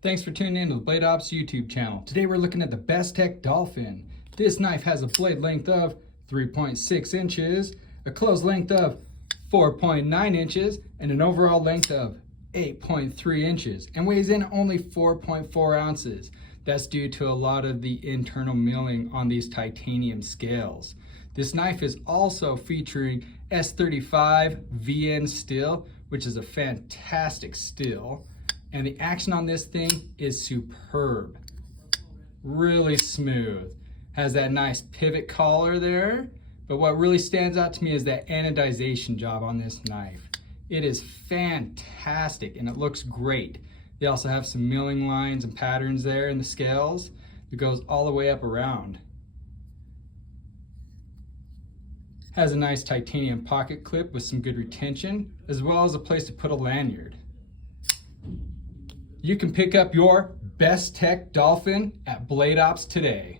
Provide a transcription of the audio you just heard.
Thanks for tuning in to the Blade Ops YouTube channel. Today we're looking at the Bestech Dolphin. This knife has a blade length of 3.6 inches, a close length of 4.9 inches, and an overall length of 8.3 inches, and weighs in only 4.4 ounces. That's due to a lot of the internal milling on these titanium scales. This knife is also featuring S35 VN steel, which is a fantastic steel. And the action on this thing is superb. Really smooth. Has that nice pivot collar there. But what really stands out to me is that anodization job on this knife. It is fantastic and it looks great. They also have some milling lines and patterns there in the scales that goes all the way up around. Has a nice titanium pocket clip with some good retention, as well as a place to put a lanyard. You can pick up your Bestech Dolphin at Blade Ops today.